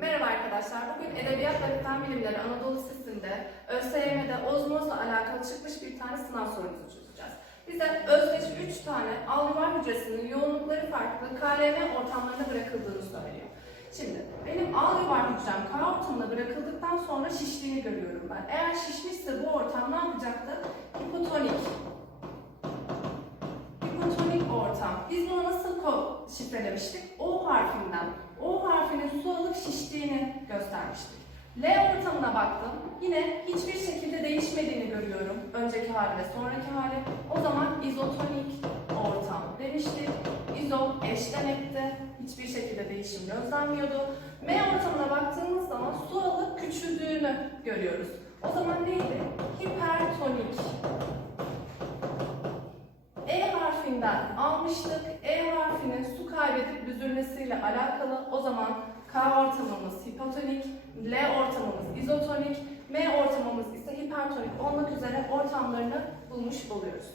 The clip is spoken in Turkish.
Merhaba arkadaşlar. Bugün Edebiyat ve Fen Bilimleri Anadolu Lisesi'nde ÖSYM'de ozmozla alakalı çıkmış bir tane sınav sorumuzu çözeceğiz. Bize özdeş 3 tane alüvar hücresinin yoğunlukları farklı KLM ortamlarına bırakıldığını söylüyor. Şimdi benim alüvar hücrem K ortamına bırakıldıktan sonra şiştiğini görüyorum ben. Eğer şişmişse bu ortam ne yapacaktı? Hipotonik. Hipotonik ortam. Biz bunu nasıl şifrelemiştik? O harfinden. Göstermiştik. L ortamına baktım. Yine hiçbir şekilde değişmediğini görüyorum. Önceki hali ve sonraki hali. O zaman izotonik ortam demiştik. İzo eş demekti. Hiçbir şekilde değişim gözlenmiyordu. M ortamına baktığımız zaman su alıp küçüldüğünü görüyoruz. O zaman neydi? Hipertonik. E harfinden almıştık. E harfinin su kaybedip büzülmesiyle alakalı o zaman K ortamımız hipotonik, L ortamımız hipertonik olmak üzere ortamlarını bulmuş oluyoruz.